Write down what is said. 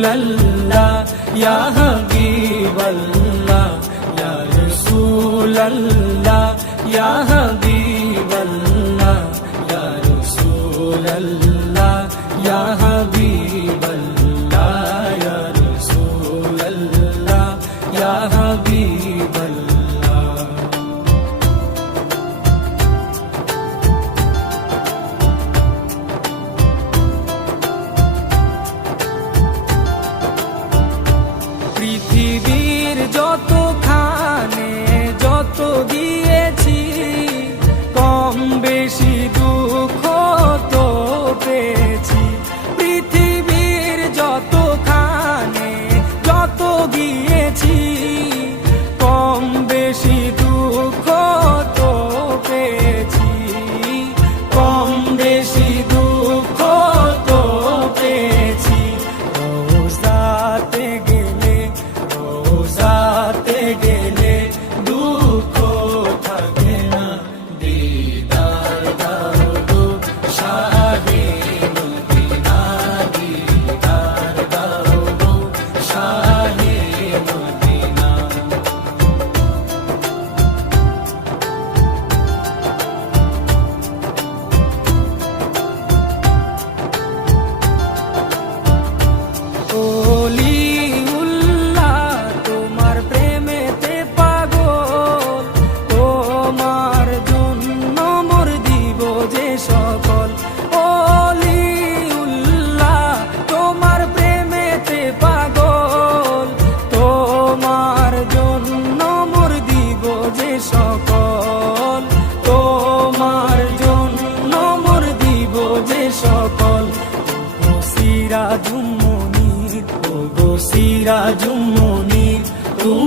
রাসূলাল্লাহ ইয়া হাবিবাল্লাহ ইয়া রাসূলাল্লাহ ইয়া হাবিবাল্লাহ ইয়া রাসূলাল্লাহ ইয়া হাবিবাল্লাহ ইয়া রাসূলাল্লাহ ইয়া হাবিবাল্লাহ। পৃথিবীর যতখানে যত দিয়েছি কম বেশি দুঃখ তো পেয়েছি। পৃথিবীর যতখানে যত দিয়েছি কম বেশি দুঃখ তো পেয়েছি। কম বেশি দুঃখ তো পেয়েছি। রোজাতে গেলে রোজাতে গেলে দুঃখ থাকে না। দিদার দাও গো শাহে মদিনা, দিদার দাও গো শাহে মদিনা। ওলিউল্লাহ তোমার প্রেমেতে পাগল, তোমার জন্য মোর দিব যে সকল। ওলিউল্লাহ তোমার প্রেমেতে পাগল, তোমার জন্য মোর দিব যে সকল। তোমার জন্য মোর দিব যে সকল। সিরাজুম মুনির, ওগো সিরাজুম মুনির, তুমি